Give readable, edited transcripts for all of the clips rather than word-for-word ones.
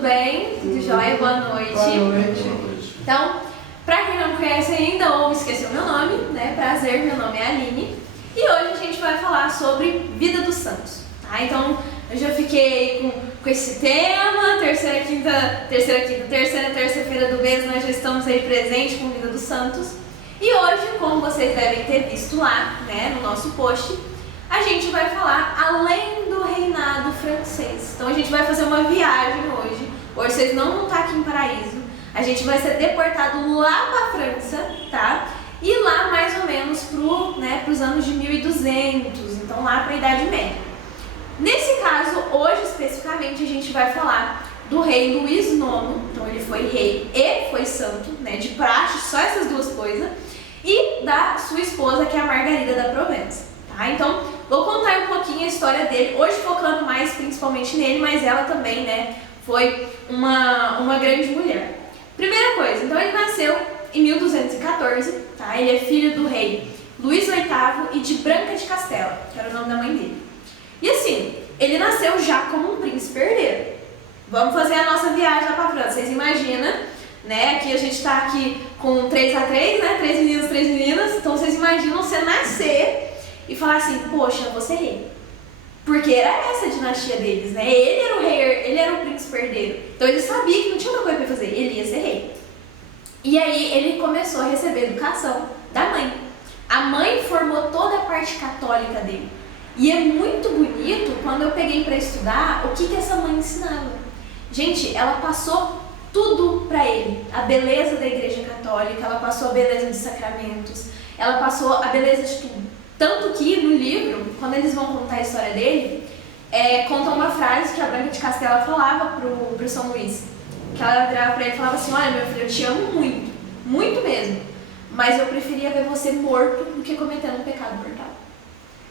tudo bem? Tudo jóia? Boa noite. Boa noite. Então, pra quem não me conhece ainda ou esqueceu meu nome, né? Prazer, meu nome é Aline. E hoje a gente vai falar sobre Vida dos Santos, tá? Então, eu já fiquei com esse tema, terça-feira do mês, nós já estamos aí presentes com Vida dos Santos. E hoje, como vocês devem ter visto lá, né, no nosso post, a gente vai falar além do reinado francês. Então a gente vai fazer uma viagem hoje. Hoje vocês não vão estar aqui em Paraíso. A gente vai ser deportado lá para a França, tá? E lá mais ou menos pros anos de 1200, então lá para a Idade Média. Nesse caso, hoje especificamente, a gente vai falar do rei Luís IX. Então ele foi rei e foi santo, né? De praxe, só essas duas coisas. E da sua esposa, que é a Margarida da Provença, tá? Então, vou contar um pouquinho a história dele, hoje focando mais principalmente nele, mas ela também, né, foi uma grande mulher. Primeira coisa, então ele nasceu em 1214, tá? Ele é filho do rei Luís VIII e de Branca de Castela, que era o nome da mãe dele. E assim, ele nasceu já como um príncipe herdeiro. Vamos fazer a nossa viagem lá pra França, vocês imaginam, né? Aqui a gente tá aqui com 3x3, né? 3 meninos, 3 meninas. Então vocês imaginam você nascer e falar assim, poxa, eu vou ser rei. Porque era essa a dinastia deles, né? Ele era o rei, ele era o príncipe herdeiro. Então ele sabia que não tinha outra coisa pra fazer, ele ia ser rei. E aí ele começou a receber educação da mãe. A mãe formou toda a parte católica dele. E é muito bonito quando eu peguei pra estudar o que essa mãe ensinava. Gente, ela passou tudo para ele, a beleza da Igreja Católica, ela passou a beleza dos sacramentos, ela passou a beleza de tudo. Tanto que no livro, quando eles vão contar a história dele, conta uma frase que a Branca de Castela falava pro São Luís, que ela virava para ele e falava assim, olha meu filho, eu te amo muito, muito mesmo, mas eu preferia ver você morto do que cometendo um pecado mortal.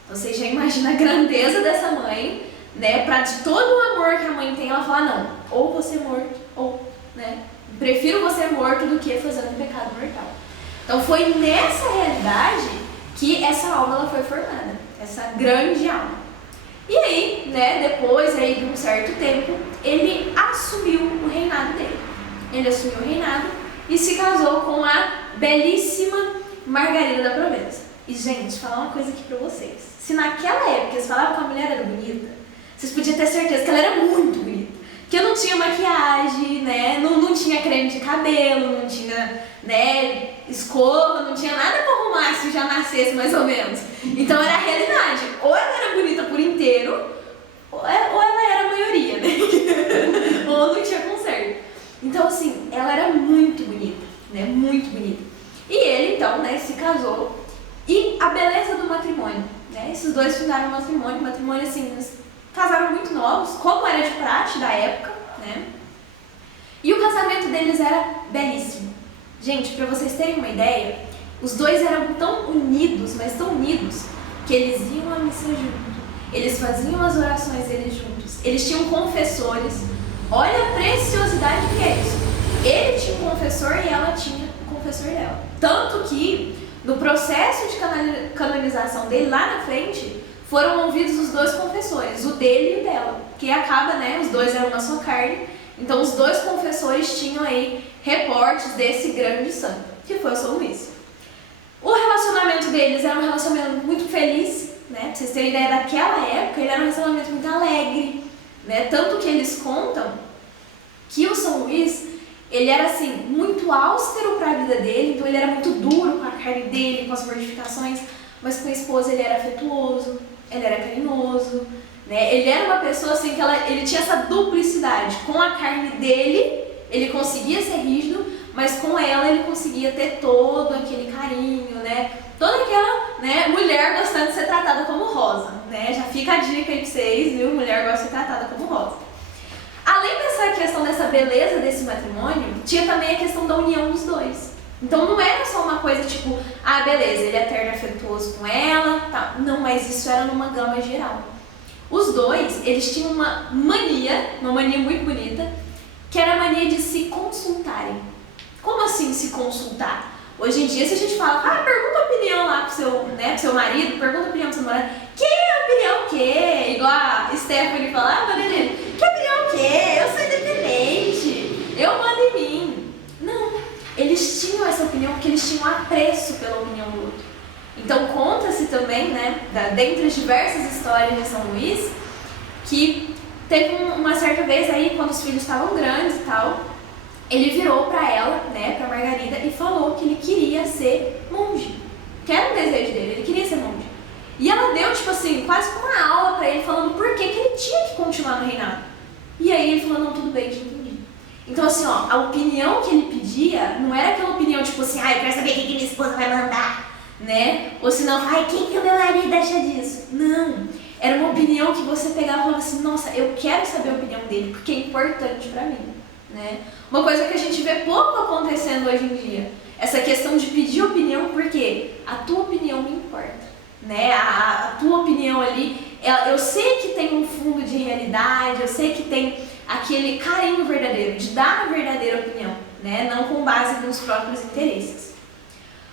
Você já imagina a grandeza dessa mãe, né, para de todo o amor que a mãe tem, ela fala, não, ou você morto, ou, né, prefiro você morto do que fazendo um pecado mortal. Então foi nessa realidade que essa alma ela foi formada, essa grande alma. E aí, né, depois aí de um certo tempo, ele assumiu o reinado dele. Ele assumiu o reinado e se casou com a belíssima Margarida da Provença. E, gente, falar uma coisa aqui pra vocês. Se naquela época eles falavam que a mulher era bonita, vocês podiam ter certeza que ela era muito bonita. Porque não tinha maquiagem, né? Não tinha creme de cabelo, não tinha, né, escova, não tinha nada pra arrumar se já nascesse mais ou menos. Então era a realidade. Ou ela era bonita por inteiro, ou ela era a maioria, né? Ou não tinha conserto. Então assim, ela era muito bonita, né? Muito bonita. E ele então, né, se casou. E a beleza do matrimônio, né? Esses dois fundaram um matrimônio assim, casaram muito novos, como era de praxe da época, né? E o casamento deles era belíssimo. Gente, pra vocês terem uma ideia, os dois eram tão unidos, mas tão unidos, que eles iam à missa juntos, eles faziam as orações deles juntos, eles tinham confessores. Olha a preciosidade que é isso. Ele tinha um confessor e ela tinha um confessor dela. Tanto que, no processo de canonização dele, lá na frente, foram ouvidos os dois confessores, o dele e o dela, que acaba, né, os dois eram uma só carne, então os dois confessores tinham aí reportes desse grande santo, que foi o São Luís. O relacionamento deles era um relacionamento muito feliz, né, pra vocês terem ideia daquela época, ele era um relacionamento muito alegre, né, tanto que eles contam que o São Luís, ele era assim, muito austero para a vida dele, então ele era muito duro com a carne dele, com as mortificações, mas com a esposa ele era afetuoso, ele era carinhoso, né? Ele era uma pessoa assim que ele tinha essa duplicidade. Com a carne dele, ele conseguia ser rígido, mas com ela ele conseguia ter todo aquele carinho, né? Toda aquela, né, mulher gostando de ser tratada como rosa, né? Já fica a dica aí pra vocês, viu? Mulher gosta de ser tratada como rosa. Além dessa questão dessa beleza desse matrimônio, tinha também a questão da união dos dois. Então não era só uma coisa tipo, ah, beleza, ele é terno e afetuoso com ela, tá. Não, mas isso era numa gama geral. Os dois, eles tinham uma mania muito bonita, que era a mania de se consultarem. Como assim se consultar? Hoje em dia, se a gente fala, pergunta a opinião lá pro seu marido, pergunta a opinião pro seu namorado, que opinião o quê? Igual a Stephanie falava, né, gente? Que opinião o quê? Eu sou independente. tinha um apreço pela opinião do outro. Então conta-se também, né, dentre as diversas histórias de São Luís, que teve uma certa vez aí, quando os filhos estavam grandes e tal, ele virou para ela, né, para Margarida, e falou que ele queria ser monge. Que era um desejo dele, ele queria ser monge. E ela deu, tipo assim, quase como uma aula para ele, falando por que ele tinha que continuar no reinado. E aí ele falou, não, tudo bem, já entendi. Então assim, ó, a opinião que ele pedia não era aquela opinião, tipo assim, eu quero saber o que minha esposa vai mandar, né? Ou senão, quem que o meu marido acha disso? Não. Era uma opinião que você pegava e falava assim, nossa, eu quero saber a opinião dele, porque é importante pra mim, né? Uma coisa que a gente vê pouco acontecendo hoje em dia, essa questão de pedir opinião, porque a tua opinião me importa, né? A tua opinião ali, eu sei que tem um fundo de realidade, eu sei que tem aquele carinho verdadeiro, de dar a verdadeira opinião, né? Não com base nos próprios interesses.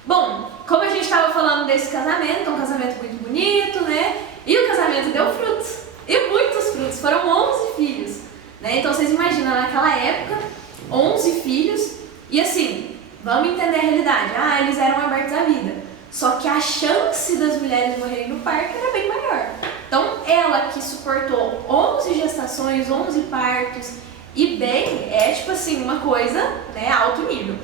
Bom, como a gente estava falando desse casamento, um casamento muito bonito, né? E o casamento deu frutos, e muitos frutos, foram 11 filhos, né? Então vocês imaginam, naquela época, 11 filhos, e assim, vamos entender a realidade, eles eram abertos à vida, só que a chance das mulheres morrerem no parto era bem maior. Então ela que suportou 11 gestações, 11 partos, e bem, é tipo assim, uma coisa, né, alto nível.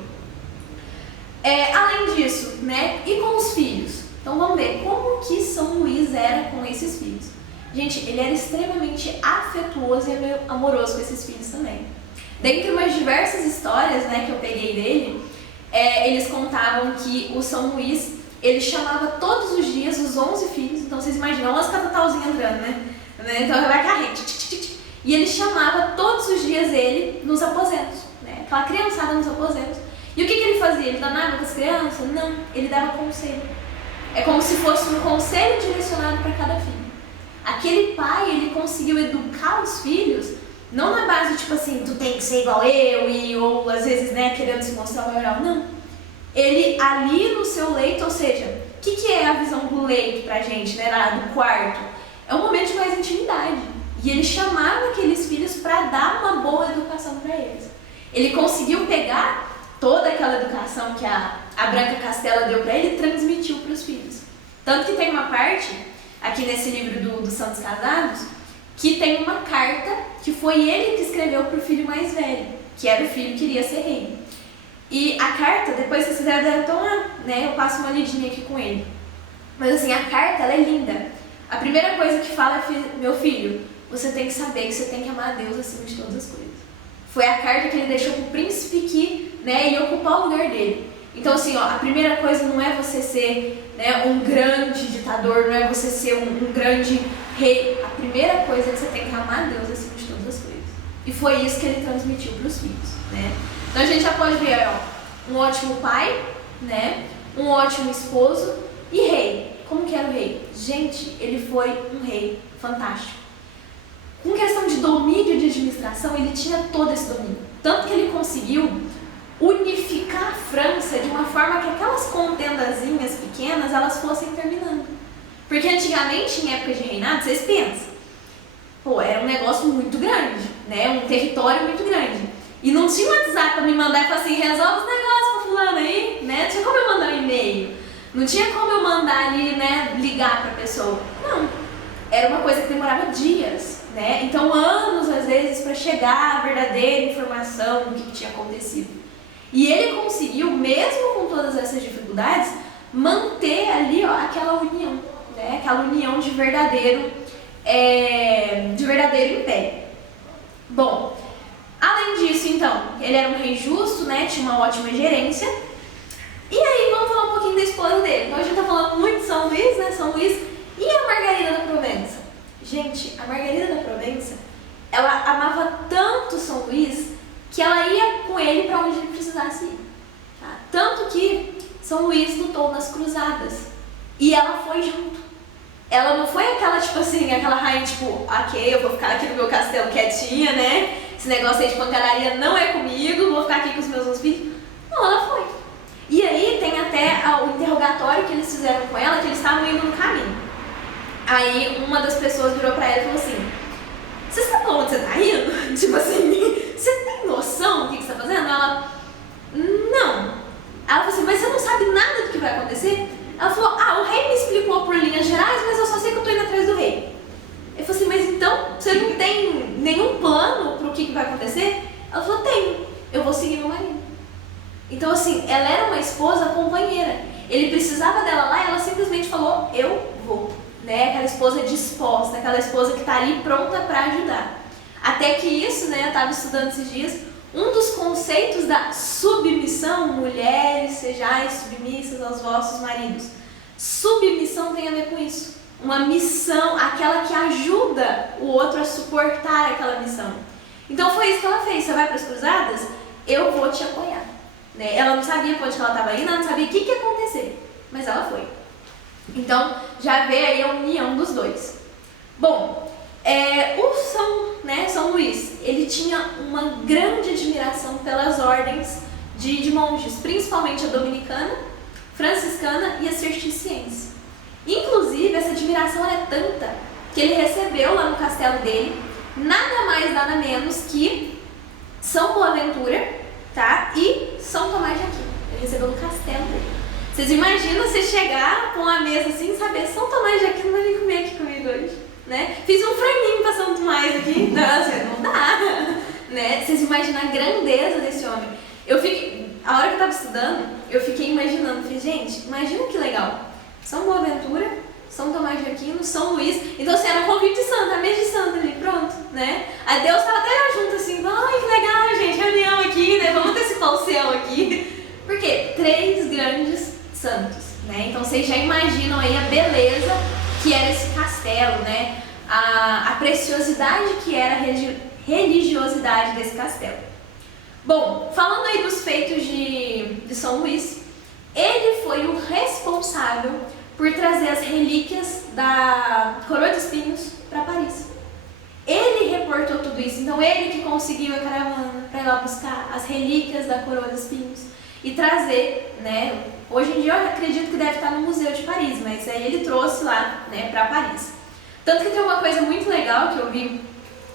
Além disso, né, e com os filhos? Então vamos ver como que São Luís era com esses filhos. Gente, ele era extremamente afetuoso e amoroso com esses filhos também. Dentre umas diversas histórias, né, que eu peguei dele, eles contavam que o São Luís, ele chamava todos os dias os 11 filhos, então vocês imaginam, 11 catatalzinhos entrando, né? Então vai carregar, e ele chamava todos os dias ele nos aposentos, né? Aquela criançada nos aposentos. E o que ele fazia? Ele danava com as crianças? Não, ele dava conselho. É como se fosse um conselho direcionado para cada filho. Aquele pai, ele conseguiu educar os filhos, não na base tipo assim, tu tem que ser igual eu, ou às vezes, né, querendo se mostrar maior, não. Ele ali no seu leito, ou seja, o que é a visão do leito pra gente, né, do quarto? É um momento de mais intimidade. E ele chamava aqueles filhos para dar uma boa educação para eles. Ele conseguiu pegar toda aquela educação que a Branca Castela deu para ele e transmitiu para os filhos. Tanto que tem uma parte, aqui nesse livro dos Santos Casados, que tem uma carta que foi ele que escreveu para o filho mais velho, que era o filho que iria ser rei. E a carta, depois se vocês quiserem até né, eu passo uma lidinha aqui com ele. Mas assim, a carta, ela é linda. A primeira coisa que fala é, meu filho, você tem que saber que você tem que amar a Deus acima de todas as coisas. Foi a carta que ele deixou para o príncipe que, né, ia ocupar o lugar dele. Então assim, a primeira coisa não é você ser, né, um grande ditador, não é você ser um grande rei. A primeira coisa é que você tem que amar a Deus acima de todas as coisas. E foi isso que ele transmitiu para os filhos, né? Então a gente já pode ver, um ótimo pai, né, um ótimo esposo e rei. Como que era o rei? Gente, ele foi um rei fantástico. Com questão de domínio de administração, ele tinha todo esse domínio. Tanto que ele conseguiu unificar a França de uma forma que aquelas contendazinhas pequenas, elas fossem terminando. Porque antigamente, em época de reinado, vocês pensam, era um negócio muito grande, né? Um território muito grande. E não tinha um WhatsApp pra me mandar e falar assim, resolve os negócios pra fulano aí, né? Não tinha como eu mandar um e-mail. Não tinha como eu mandar ali, né, ligar pra pessoa. Não. Era uma coisa que demorava dias, né? Então anos, às vezes, para chegar a verdadeira informação do que tinha acontecido. E ele conseguiu, mesmo com todas essas dificuldades, manter ali, aquela união, né? Aquela união de verdadeiro império. Bom, além disso, então, ele era um rei justo, né? Tinha uma ótima gerência. E aí, vamos falar um pouquinho da esposa dele. Então, a gente tá falando muito de São Luís, né? São Luís e a Margarida da Provença. Gente, a Margarida da Provença, ela amava tanto São Luís que ela ia com ele para onde ele precisasse ir. Tá? Tanto que São Luís lutou nas cruzadas. E ela foi junto. Ela não foi aquela, tipo assim, aquela rainha, tipo, ok, eu vou ficar aqui no meu castelo quietinha, né? Esse negócio aí de pancadaria não é comigo, vou ficar aqui com os meus filhos. Não, ela foi. E aí tem até o interrogatório que eles fizeram com ela, que eles estavam indo no caminho. Aí uma das pessoas virou pra ela e falou assim, você sabe pra onde você tá indo? Tipo assim, você tem noção do que você tá fazendo? Ela, não. Ela falou assim, mas você não sabe nada Então assim, ela era uma esposa companheira. Ele precisava dela lá e ela simplesmente falou, eu vou. Né? Aquela esposa disposta, aquela esposa que está ali pronta para ajudar. Até que isso, né, eu estava estudando esses dias, um dos conceitos da submissão, mulheres, sejais submissas aos vossos maridos. Submissão tem a ver com isso. Uma missão, aquela que ajuda o outro a suportar aquela missão. Então foi isso que ela fez. Você vai para as cruzadas? Eu vou te apoiar. Né? Ela não sabia para onde ela estava indo, ela não sabia o que ia acontecer. Mas ela foi. Então já vê aí a união dos dois. Bom, São Luís, ele tinha uma grande admiração pelas ordens de monges, principalmente a dominicana, franciscana e a cisterciense. Inclusive, essa admiração é tanta que ele recebeu lá no castelo dele nada mais, nada menos que São Boaventura, tá? E São Tomás de Aquino. Ele recebeu no castelo dele. Vocês imaginam você chegar com a mesa assim e saber, São Tomás de Aquino vai vir comer aqui comigo hoje, né? Fiz um franguinho para São Tomás aqui, não dá, né? Vocês imaginam a grandeza desse homem. A hora que eu estava estudando, eu fiquei imaginando, falei, gente, imagina que legal. São Boaventura, São Tomás de Aquino, São Luís, então assim, era um convite de santo, a mesa de santo ali, pronto, né? A Deus estava até junto assim, ai que legal, gente, reunião aqui, né? Vamos antecipar o céu aqui. Por quê? 3 grandes santos, né? Então vocês já imaginam aí a beleza que era esse castelo, né? A preciosidade que era a religiosidade desse castelo. Bom, falando aí dos feitos de São Luís, ele foi o responsável por trazer as relíquias da Coroa de Espinhos para Paris. Ele reportou tudo isso, então ele que conseguiu a caravana para ir lá buscar as relíquias da Coroa de Espinhos e trazer, né? Hoje em dia eu acredito que deve estar no Museu de Paris, mas aí ele trouxe lá, né, para Paris. Tanto que tem uma coisa muito legal que eu vi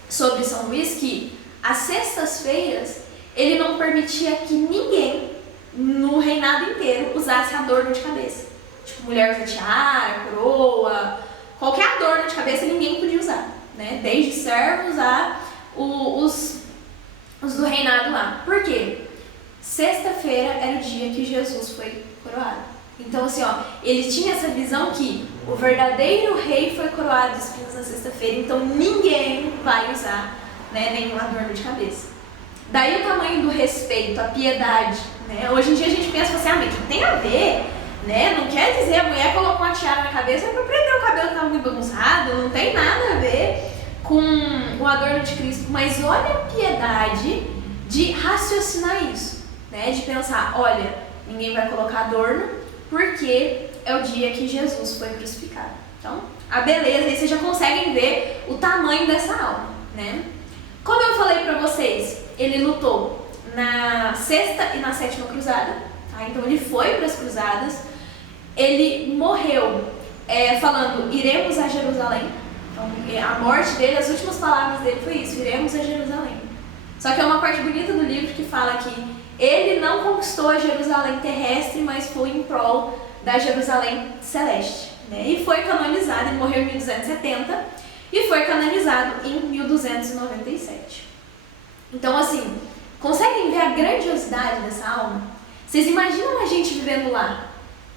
sobre São Luís, que às sextas-feiras ele não permitia que ninguém no reinado inteiro usasse adorno de cabeça. Tipo, mulher usa tiara, coroa, qualquer adorno de cabeça ninguém podia usar, né? Desde servos a os do reinado lá. Por quê? Sexta-feira era o dia que Jesus foi coroado. Então assim, ele tinha essa visão que o verdadeiro rei foi coroado de espinhos na sexta-feira, então ninguém vai usar, né, nenhum adorno de cabeça. Daí o tamanho do respeito, a piedade, né? Hoje em dia a gente pensa assim, mas o que tem a ver, né? Não quer dizer a mulher colocou uma tiara na cabeça para prender o cabelo que estava muito bagunçado, não tem nada a ver com o adorno de Cristo, mas olha a piedade de raciocinar isso, né? De pensar, olha, ninguém vai colocar adorno porque é o dia que Jesus foi crucificado. Então, a beleza, aí vocês já conseguem ver o tamanho dessa alma, né? Como eu falei para vocês, ele lutou na sexta e na sétima cruzada, tá? Então ele foi para as cruzadas, ele morreu falando, iremos a Jerusalém. Então a morte dele, as últimas palavras dele foi isso, iremos a Jerusalém. Só que é uma parte bonita do livro que fala que ele não conquistou a Jerusalém terrestre, mas foi em prol da Jerusalém celeste, né? E foi canonizado, ele morreu em 1270 e foi canonizado em 1297. Então assim, conseguem ver a grandiosidade dessa alma? Vocês imaginam a gente vivendo lá,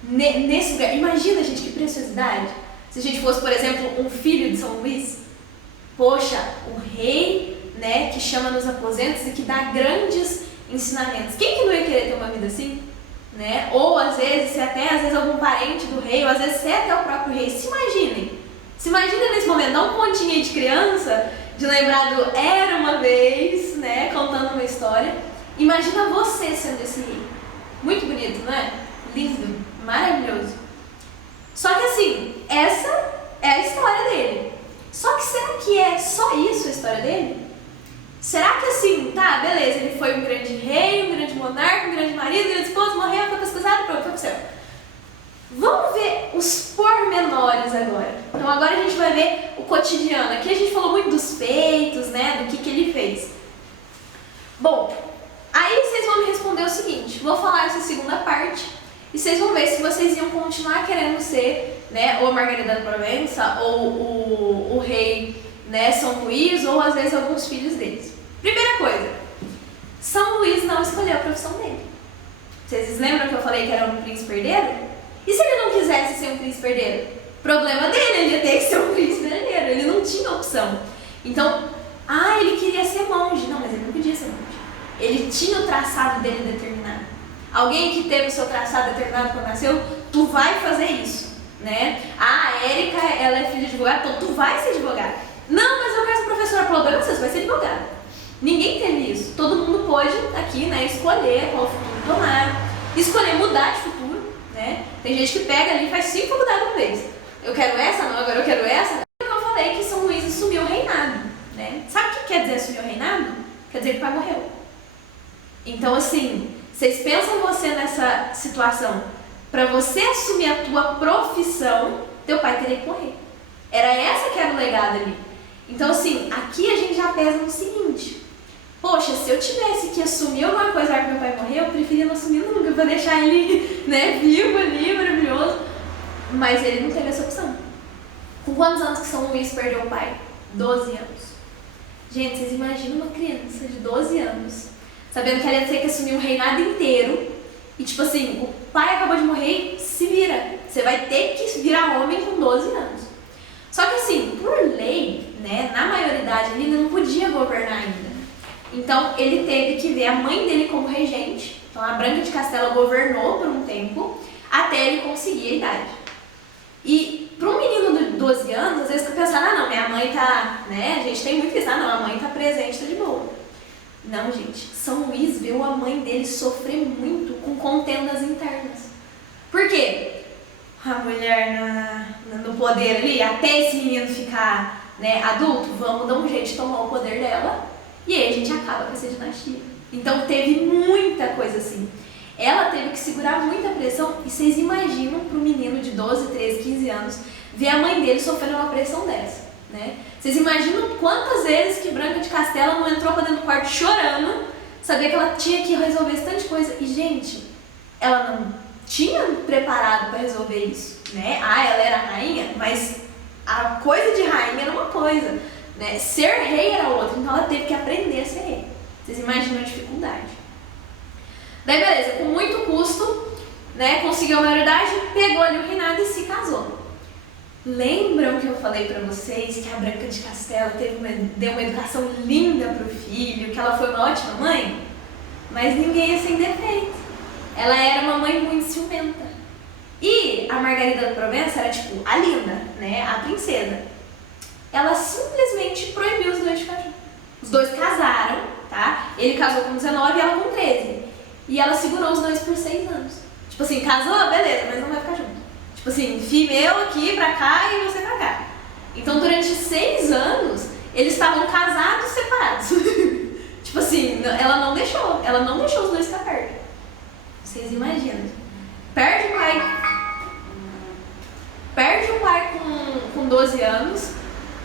nesse lugar? Imagina, gente, que preciosidade. Se a gente fosse, por exemplo, um filho de São Luís, poxa, o rei, né, que chama nos aposentos e que dá grandes ensinamentos. Quem que não ia querer ter uma vida assim? Né? Ou às vezes, às vezes algum parente do rei, ou às vezes ser até o próprio rei. Se imaginem nesse momento, dá um pontinho aí de criança, de lembrar do Era Uma Vez, né, contando uma história. Imagina você sendo esse rei. Muito bonito, não é? Lindo, maravilhoso. Só que assim, essa é a história dele. Só que será que é só isso a história dele? Será que assim, tá, beleza, ele foi um grande rei, um grande monarca, um grande marido, um grande esposo, morreu, foi pesquisado, pronto, foi pro céu. Vamos ver os pormenores agora. Então agora a gente vai ver o cotidiano. Aqui a gente falou muito dos feitos, né, do que ele fez. Bom, aí vocês vão me responder o seguinte, vou falar essa segunda parte e vocês vão ver se vocês iam continuar querendo ser, né, ou a Margarida da Provença, ou o rei, né, São Luís, ou às vezes alguns filhos deles. Primeira coisa, São Luís não escolheu a profissão dele. Vocês lembram que eu falei que era um príncipe herdeiro? E se ele não quisesse ser um príncipe herdeiro? Problema dele, ele ia ter que ser um príncipe herdeiro, ele não tinha opção. Então, ele queria ser monge. Não, mas ele não podia ser monge. Ele tinha o traçado dele determinado. Alguém que teve o seu traçado determinado quando nasceu, tu vai fazer isso, né? A Érica, ela é filha de advogado, então tu vai ser advogado. Não, mas eu quero ser professora. Problema seu, você vai ser advogado. Ninguém teve isso. Todo mundo pôde aqui, né, escolher qual futuro tomar, escolher mudar de futuro, né? Tem gente que pega ali e faz 5 faculdades uma vez. Eu quero essa, não, agora eu quero essa. Eu falei que São Luís assumiu o reinado, né? Sabe o que quer dizer assumir o reinado? Quer dizer que o pai morreu. Então, assim, vocês pensam você nessa situação, para você assumir a tua profissão, teu pai teria que morrer. Era essa que era o legado ali. Então, assim, aqui a gente já pesa no seguinte: poxa, se eu tivesse que assumir alguma coisa que meu pai morreu, eu preferia não assumir nunca, pra deixar ele, né, vivo ali, maravilhoso. Mas ele não teve essa opção. Com quantos anos que São Luís perdeu o pai? 12 anos. Gente, vocês imaginam uma criança de 12 anos, sabendo que ela ia ter que assumir um reinado inteiro, e tipo assim, o pai acabou de morrer, se vira. Você vai ter que virar homem com 12 anos. Só que assim, por lei, né, na maioridade ele não podia governar ainda. Então ele teve que ver a mãe dele como regente. Então a Branca de Castela governou por um tempo, até ele conseguir a idade. E para um menino de 12 anos, às vezes fica pensando, não, minha mãe tá, né, a gente tem muito isso, não, a mãe tá presente, tá de boa. Não, gente, São Luís viu a mãe dele sofrer muito com contendas internas. Por quê? A mulher no poder ali, até esse menino ficar, né, adulto, vamos dar um jeito de tomar o poder dela, e aí a gente acaba com essa dinastia. Então teve muita coisa assim. Ela teve que segurar muita pressão, e vocês imaginam para um menino de 12, 13, 15 anos ver a mãe dele sofrendo uma pressão dessa, né? Vocês imaginam quantas vezes que Branca de Castela não entrou pra dentro do quarto chorando, sabia que ela tinha que resolver esse tanto de coisa, e gente, ela não tinha preparado para resolver isso, né? Ela era rainha, mas a coisa de rainha era uma coisa, né? Ser rei era outra, então ela teve que aprender a ser rei. Vocês imaginam a dificuldade. Daí beleza, com muito custo, né, conseguiu a maioridade, pegou ali o reinado e se casou. Lembram que eu falei pra vocês que a Branca de Castela deu uma educação linda pro filho, que ela foi uma ótima mãe? Mas ninguém é sem defeito. Ela era uma mãe muito ciumenta. E a Margarida da Provença era tipo a linda, né, a princesa. Ela simplesmente proibiu os dois de ficar juntos. Os dois casaram, tá? Ele casou com 19 e ela com 13. E ela segurou os dois por 6 anos. Tipo assim, casou, beleza, mas não vai ficar junto. Tipo assim, meu aqui pra cá e você pra cá. Então durante 6 anos, eles estavam casados separados. Tipo assim, ela não deixou os dois ficar perto. Vocês imaginam. Perde o pai com 12 anos,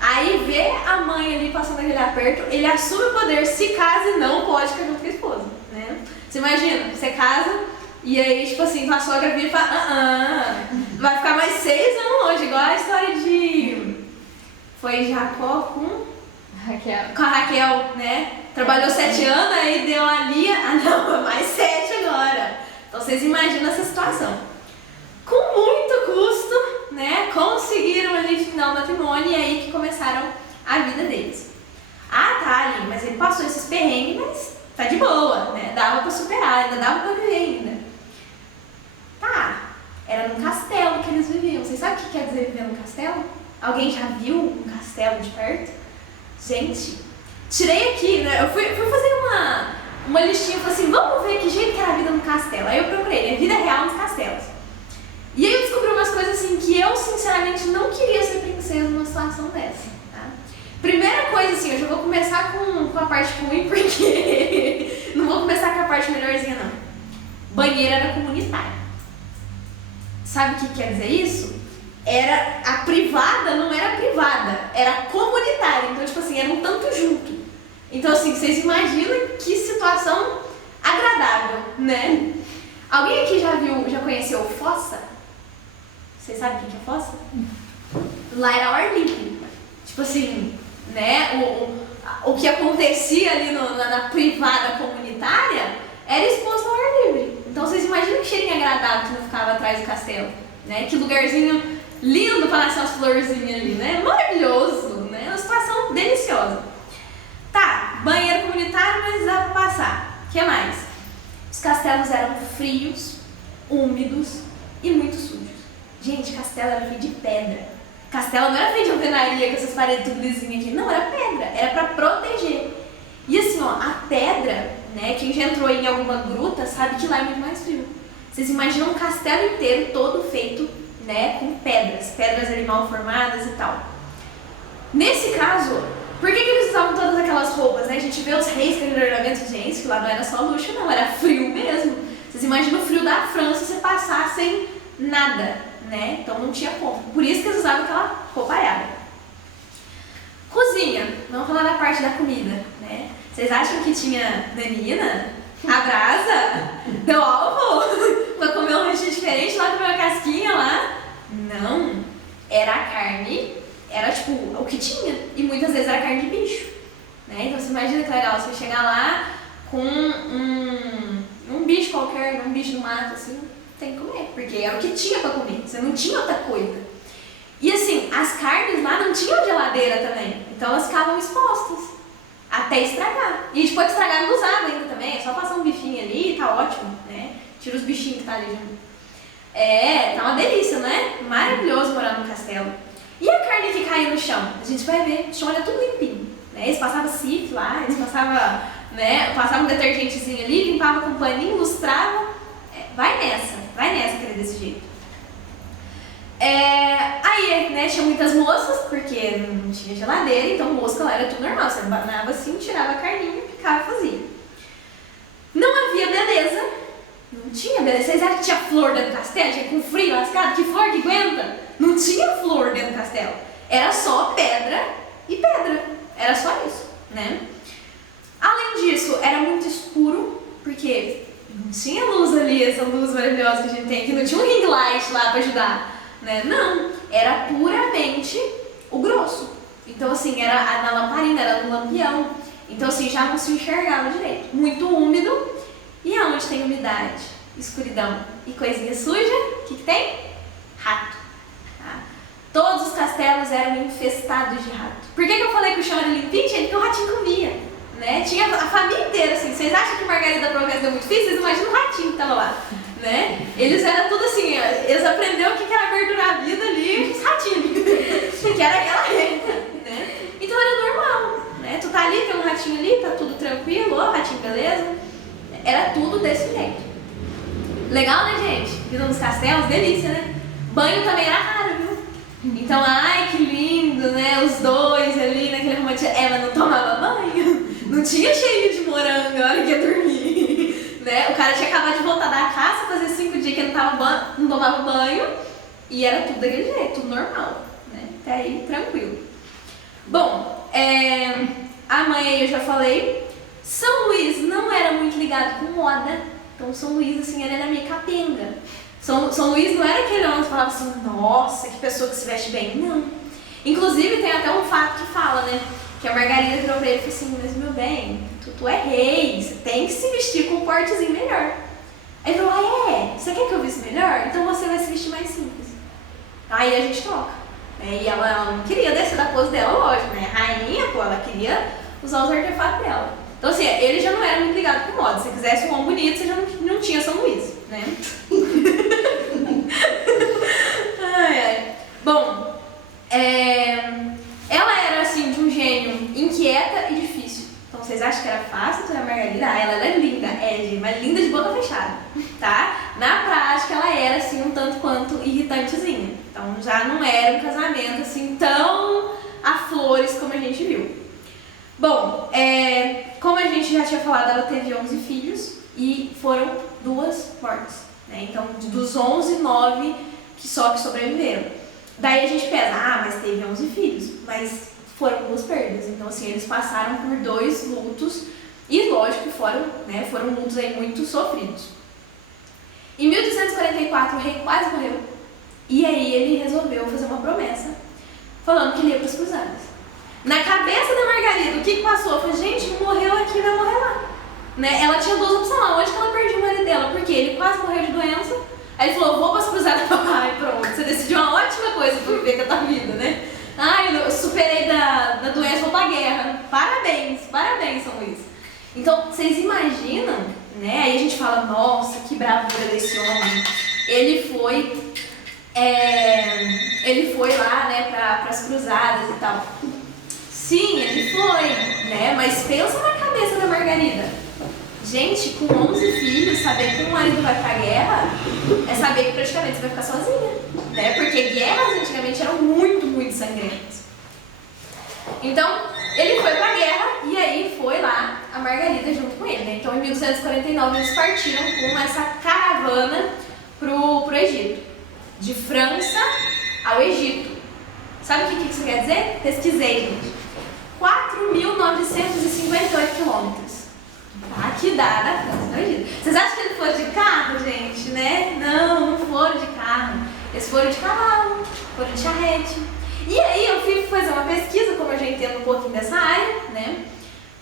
aí vê a mãe ali passando aquele aperto, ele assume o poder, se casa e não pode ficar junto com a esposa, né? Você imagina, você casa e aí, tipo assim, tua sogra vira e fala, vai ficar mais 6 anos longe, igual a história de... Foi Jacó com a Raquel, né? Trabalhou 7 anos, aí deu a Lia, não, mais 7 agora. Então vocês imaginam essa situação. Com muito custo, né, conseguiram ali final o matrimônio, e aí que começaram a vida deles. Tá ali, mas ele passou esses perrengues, mas tá de boa, né? Dava pra superar, ainda dava pra viver ainda. Era num castelo que eles viviam. Vocês sabem o que quer dizer viver num castelo? Alguém já viu um castelo de perto? Gente, tirei aqui, né? Eu fui fazer uma listinha, falei assim, vamos ver que jeito que era a vida no castelo. Aí eu procurei, a vida real nos castelos. E aí eu descobri umas coisas assim que eu, sinceramente, não queria ser princesa numa situação dessa, tá? Primeira coisa assim, eu já vou começar com a parte ruim, porque não vou começar com a parte melhorzinha, não. Banheira era comunitária. Sabe o que quer dizer isso? Era a privada, não era privada, era comunitária. Então, tipo assim, era um tanto junto. Então, assim, vocês imaginam que situação agradável, né? Alguém aqui já conheceu Fossa? Vocês sabem o que é Fossa? Lá era ao ar livre. Tipo assim, né? O que acontecia ali na privada comunitária era exposto ao ar livre. Então, vocês imaginam atrás do castelo, né? Que lugarzinho lindo para nascer umas florzinhas ali, né? Maravilhoso, né? Uma situação deliciosa. Tá, banheiro comunitário, mas dá pra passar. O que mais? Os castelos eram frios, úmidos e muito sujos. Gente, castelo era feito de pedra. Castelo não era feito de alvenaria, com essas paredes tudo lisinhas aqui. Não, era pedra. Era pra proteger. E assim, ó, a pedra, né? Quem já entrou em alguma gruta sabe que lá é muito mais frio. Vocês imaginam um castelo inteiro todo feito, né, com pedras. Pedras ali mal formadas e tal. Nesse caso, por que eles usavam todas aquelas roupas, né? A gente vê os reis com ornamentos, gente, que lá não era só luxo, não. Era frio mesmo. Vocês imaginam o frio da França você passar sem nada, né? Então não tinha como. Por isso que eles usavam aquela roupaiada. Cozinha. Vamos falar da parte da comida, né? Vocês acham que tinha nanina? A brasa? Deu alvo? Pra comer um lanchinho diferente lá, comer uma casquinha lá? Não. Era a carne, era tipo o que tinha. E muitas vezes era carne de bicho, né? Então você imagina que legal você chegar lá com um bicho qualquer, um bicho do mato, assim, tem que comer, porque era o que tinha pra comer, você não tinha outra coisa. E assim, as carnes lá não tinham geladeira também, então elas ficavam expostas até estragar. E depois de estragar não usava ainda também, é só passar um bifinho ali e tá ótimo, né? Tira os bichinhos que tá ali junto. Tá uma delícia, não é? Maravilhoso morar no castelo. E a carne que caía no chão? A gente vai ver, o chão era tudo limpinho, né? Eles passavam cif lá, eles passavam, né? Passavam um detergentezinho ali, limpavam com um paninho, lustrava. Vai nessa que era desse jeito. Aí, né, tinha muitas moscas, porque não tinha geladeira, então mosca lá era tudo normal. Você banava assim, tirava a carninha, picava e fazia. Não havia beleza, não tinha beleza. Vocês acham que tinha flor dentro do castelo? Tinha com frio lascado, que flor que aguenta? Não tinha flor dentro do castelo. Era só pedra e pedra. Era só isso, né? Além disso, era muito escuro, porque não tinha luz ali, essa luz maravilhosa que a gente tem aqui, não tinha um ring light lá pra ajudar, né? Não, era puramente o grosso. Então assim, era na lamparina, era no lampião. Então assim, já não se enxergava direito. Muito úmido. E aonde tem umidade, escuridão e coisinha suja, o que tem? Rato. Tá? Todos os castelos eram infestados de rato. Por que eu falei que o chão era limpinho? Porque o ratinho comia, né? Tinha a família inteira, assim. Vocês acham que Margarida Provença é muito difícil? Vocês imaginam o ratinho que tava lá, né? Eles eram tudo assim, eles aprenderam o que era verdurar a vida ali, os ratinhos, que era aquela reta, né? Então era normal, né? Tu tá ali, tem um ratinho ali, tá tudo tranquilo, ó, ratinho, beleza? Era tudo desse jeito. Legal, né, gente? Vida nos castelos, delícia, né? Banho também era raro, viu? Então, ai, que lindo, né? Os dois ali naquele romantismo. Mas não tomava banho. Não tinha cheirinho de morango na hora que ia dormir. Né? O cara tinha acabado de voltar da caça, fazer 5 dias que ele não tomava banho. E era tudo daquele jeito, tudo normal. Né? Até aí, tranquilo. Bom, a mãe aí eu já falei. São Luís não era muito ligado com moda. Então São Luís, assim, ele era meio capenga. São Luís não era aquele homem que falava assim, nossa, que pessoa que se veste bem. Não. Inclusive, tem até um fato que fala, né? Que a Margarida virou pra ele e falou assim, mas meu bem, tu é rei, você tem que se vestir com um portezinho melhor. Aí ele falou, você quer que eu vista melhor? Então você vai se vestir mais simples. Aí a gente troca. E ela não queria descer da pose dela, lógico, né? Rainha, pô, ela queria usar os artefatos dela. Então assim, ele já não era muito ligado com moda. Se quisesse um homem bonito, você já não tinha São Luís, né? Bom, ela era assim, de um gênio inquieta e difícil. Então vocês acham que era fácil ter a Margarida? Ela era linda, gente, mas linda de boca fechada, tá? Na prática ela era assim um tanto quanto irritantezinha. Então já não era um casamento assim tão a flores como a gente viu. Bom, como a gente já tinha falado, ela teve 11 filhos e foram 2 mortes, né? Então dos 11, 9 que sobreviveram. Daí a gente pensa, mas teve 11 filhos, mas foram 2 perdas. Então assim, eles passaram por 2 lutos e lógico que foram lutos aí muito sofridos. Em 1244 o rei quase morreu e aí ele resolveu fazer uma promessa falando que ele ia para as cruzadas. Na cabeça da Margarida, o que passou? Foi, gente, não morreu aqui, vai morrer lá. Né? Ela tinha 2 opções, onde que ela perdeu o marido dela? Porque ele quase morreu de doença, Aí ele falou, vou para as cruzadas. Ai, pronto, você decidiu uma ótima coisa para viver com a tua vida, né? Ai, eu superei da doença, vou pra guerra. Parabéns, parabéns, São Luís. Então, vocês imaginam, né? Aí a gente fala, nossa, que bravura desse homem. Ele foi lá, né, para as cruzadas e tal. Sim, ele foi, né? Mas pensa na cabeça da Margarida. Gente, com 11 filhos, saber que um marido vai pra guerra é saber que praticamente você vai ficar sozinha, né? Porque guerras antigamente eram muito, muito sangrentas. Então, ele foi pra guerra e aí foi lá a Margarida junto com ele, né? Então, em 1249, eles partiram com essa caravana pro Egito. De França ao Egito. Sabe o que isso quer dizer? Pesquisei, gente. 4.958 quilômetros. Tá, que dá da França ao Egito. Vocês acham que eles foram de carro, gente, né? Não foram de carro. Eles foram de cavalo, foram de charrete. E aí eu fui fazer uma pesquisa, como eu já entendo um pouquinho dessa área, né?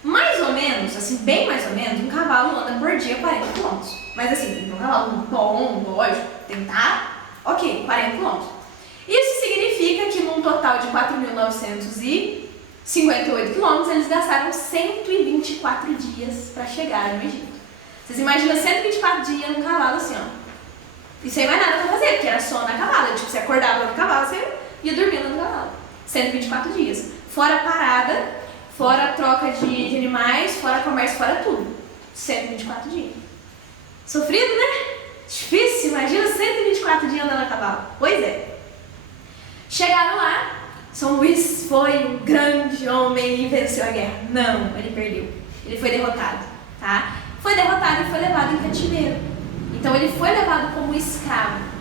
Mais ou menos, assim, bem mais ou menos, um cavalo anda por dia 40 km. Mas assim, um cavalo bom, lógico, tentar, ok, 40 km. Isso significa que num total de 4.958 km, eles gastaram 124 dias para chegar no Egito. Vocês imaginam 124 dias num cavalo assim, ó. E sem mais nada pra fazer, porque era só na cavalo. Tipo, você acordava no cavalo, você ia dormindo no cavalo. 124 dias. Fora parada, fora troca de animais, fora comércio, fora tudo. 124 dias. Sofrido, né? Difícil, imagina 124 dias andando a cavalo. Pois é. Chegaram lá, São Luís foi um grande homem e venceu a guerra. Não, ele perdeu. Ele foi derrotado, tá? Foi derrotado e foi levado em cativeiro. Então ele foi levado como escravo.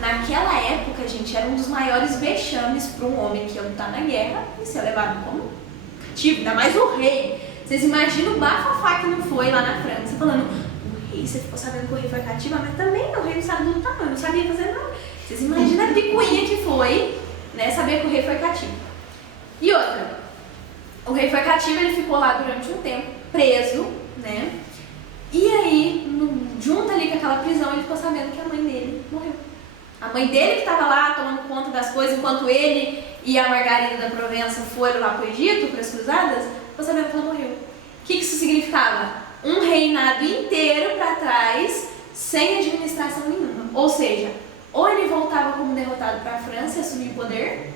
Naquela época, gente, era um dos maiores vexames para um homem que ia lutar na guerra e ser levado como cativo, ainda mais o rei. Vocês imaginam o bafafá que não foi lá na França, falando, o rei, você ficou sabendo que o rei foi cativo, mas também o rei não sabe lutar, não sabia fazer nada. Vocês imaginam a picuinha que foi, né, saber que o rei foi cativo. E outra, o rei foi cativo, ele ficou lá durante um tempo, preso, né? E aí, junto ali com aquela prisão, ele ficou sabendo que a mãe dele morreu. A mãe dele que estava lá tomando conta das coisas, enquanto ele e a Margarida da Provença foram lá para o Egito, para as cruzadas, ficou sabendo que ela morreu. O que isso significava? Um reinado inteiro para trás, sem administração nenhuma. Ou seja, ou ele voltava como derrotado para a França e assumia o poder,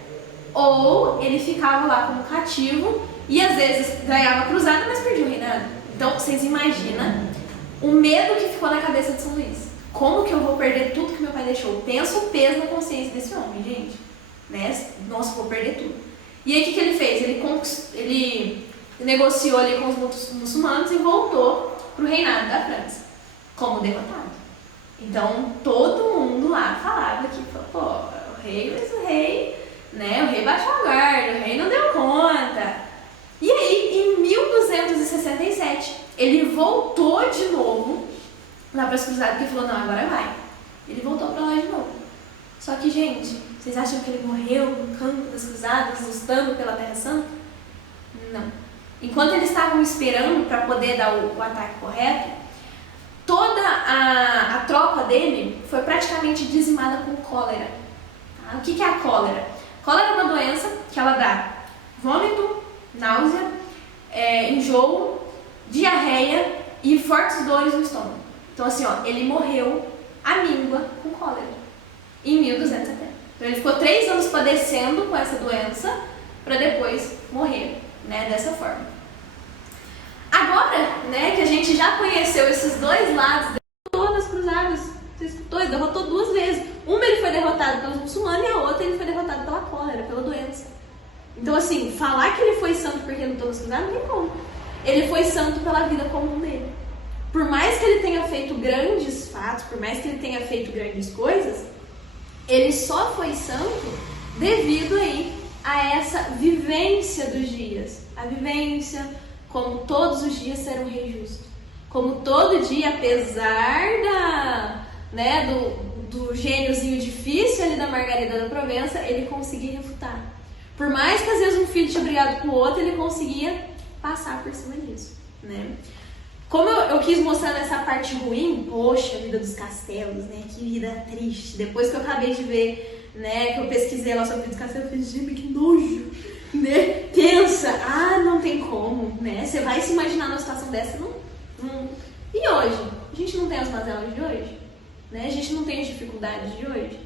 ou ele ficava lá como cativo e às vezes ganhava a cruzada, mas perdia o reinado. Então, vocês imaginam o medo que ficou na cabeça de São Luís. Como que eu vou perder tudo que meu pai deixou? Pensa o peso na consciência desse homem, gente. Né? Nossa, vou perder tudo. E aí, o que ele fez? Ele negociou ali com os muçulmanos e voltou para o reinado da França, como derrotado. Então, todo mundo lá falava que, pô, o rei, né? O rei baixou a guarda, o rei não deu conta. E aí, em 1267, ele voltou de novo lá para as cruzadas, porque falou, não, agora vai. Ele voltou para lá de novo. Só que, gente, vocês acham que ele morreu no campo das cruzadas, lutando pela Terra Santa? Não. Enquanto eles estavam esperando para poder dar o ataque correto, toda a tropa dele foi praticamente dizimada com cólera. Tá? O que é a cólera? Cólera é uma doença que ela dá vômito, náusea, enjoo, diarreia e fortes dores no estômago. Então assim, ó, ele morreu à míngua com cólera em 1270. Então ele ficou 3 anos padecendo com essa doença para depois morrer, né, dessa forma. Agora, né, que a gente já conheceu esses dois lados, derrotou nas cruzadas, você escutou? Ele derrotou 2 vezes. Uma ele foi derrotado pelos muçulmanos e a outra ele foi derrotado pela cólera, pela doença. Então assim, falar que ele foi santo porque lutou nas cruzadas não tem como. Ele foi santo pela vida comum dele. Por mais que ele tenha feito grandes fatos, por mais que ele tenha feito grandes coisas, ele só foi santo devido aí a essa vivência dos dias. A vivência, como todos os dias ser um rei justo. Como todo dia, apesar do gêniozinho difícil ali da Margarida da Provença, ele conseguia refutar. Por mais que às vezes um filho tinha brigado com o outro, ele conseguia passar por cima disso, né? Como eu quis mostrar nessa parte ruim, poxa, a vida dos castelos, né? Que vida triste. Depois que eu acabei de ver, né, que eu pesquisei lá sobre os castelos, eu falei, gente, que nojo, né? Tensa. Ah, não tem como, né? Você vai se imaginar numa situação dessa, não. E hoje? A gente não tem as mazelas de hoje, né? A gente não tem as dificuldades de hoje.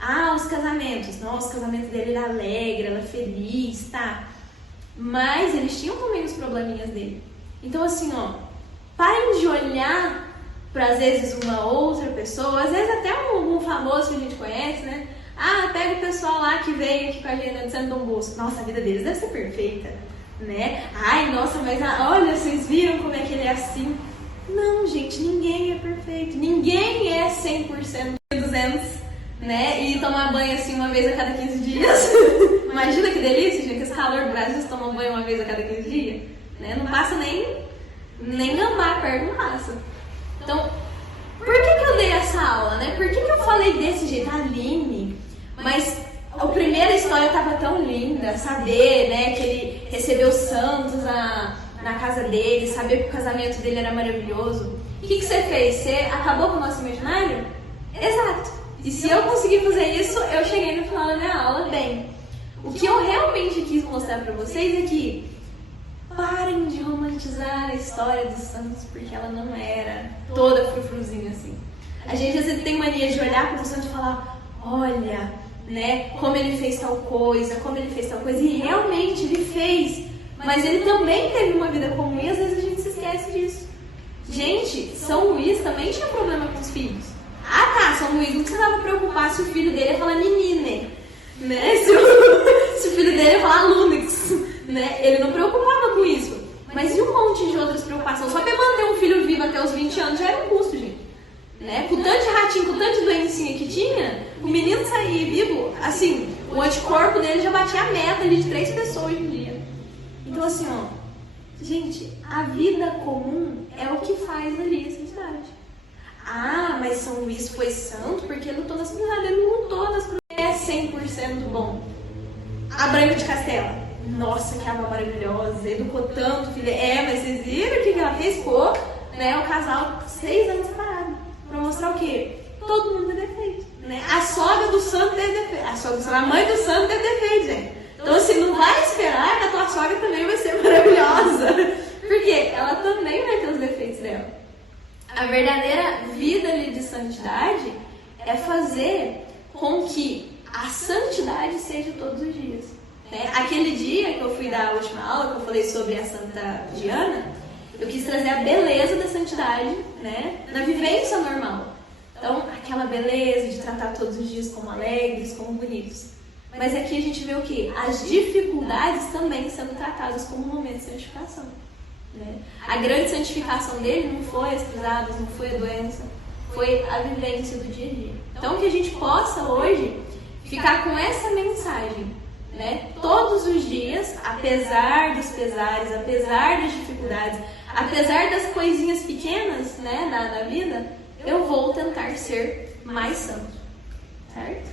Ah, os casamentos. Nossa, o casamento dele era alegre, era feliz, tá? Mas eles tinham também os probleminhas dele. Então, assim, ó, parem de olhar para, às vezes, uma outra pessoa, às vezes até um famoso que a gente conhece, né? Ah, pega o pessoal lá que veio aqui com a gente de Santo Dom Bosco. Nossa, a vida deles deve ser perfeita, né? Ai, nossa, mas olha, vocês viram como é que ele é assim? Não, gente, ninguém é perfeito. Ninguém é 100% 200, né? E tomar banho assim uma vez a cada 15 dias. Imagina que delícia, gente, esse calor do Brasil, você toma banho uma vez a cada 15 dias, né? Não passa nem gambá perto, não passa. Então, por que eu dei essa aula, né? Por que eu falei desse jeito? A Aline, mas a primeira história estava tão linda, saber, né, que ele recebeu santos na casa dele, saber que o casamento dele era maravilhoso. O que você fez? Você acabou com o nosso imaginário? Exato. E se eu conseguir fazer isso, eu cheguei no final da minha aula bem. O que eu realmente quis mostrar para vocês é que parem de romantizar a história dos santos, porque ela não era toda frufruzinha assim. A gente às vezes tem mania de olhar para o santo e falar, olha, né, como ele fez tal coisa, e realmente ele fez, mas ele também teve uma vida comum e às vezes a gente se esquece disso. Gente, São Luís também tinha problema com os filhos. Ah tá, São Luís não precisava preocupar se o filho dele ia falar menine, né, se o filho dele ia falar Lunix, né, ele não preocupava com isso. Mas e um monte de outras preocupações? Só pra manter um filho vivo até os 20 anos já era um custo, gente. Né? Com tanto de ratinho, com tanto de doencinha que tinha, o menino sair vivo, assim, o anticorpo dele já batia a meta ali de 3 pessoas hoje em dia. Então assim, ó, gente, a vida comum é o que faz ali essa cidade. Ah, mas São Luís foi santo porque lutou nas cruzadas. Ele não lutou nas cruzadas. É 100% bom. A Branca de Castela. Nossa, que avó maravilhosa. Educou tanto, filha. Mas vocês viram o que ela fez? Pô, né, o casal 6 anos separado. Pra mostrar o quê? Todo mundo tem defeito, né? A sogra do santo teve defeito. A mãe do santo teve defeito, gente. Então, assim, não vai esperar que a tua sogra também vai ser maravilhosa. Porque ela também vai ter os defeitos dela. A verdadeira vida ali de santidade é fazer com que a santidade seja todos os dias. Né? Aquele dia que eu fui dar a última aula, que eu falei sobre a Santa Diana, eu quis trazer a beleza da santidade, né, na vivência normal. Então, aquela beleza de tratar todos os dias como alegres, como bonitos. Mas aqui a gente vê o quê? As dificuldades também sendo tratadas como um momento de santificação. Né? A grande santificação dele não foi as cruzadas, não foi a doença, foi a vivência do dia a dia. Então, que a gente possa hoje ficar com essa mensagem, né? Todos os dias, apesar dos pesares, apesar das dificuldades, apesar das coisinhas pequenas, né, na vida, eu vou tentar ser mais santo, certo?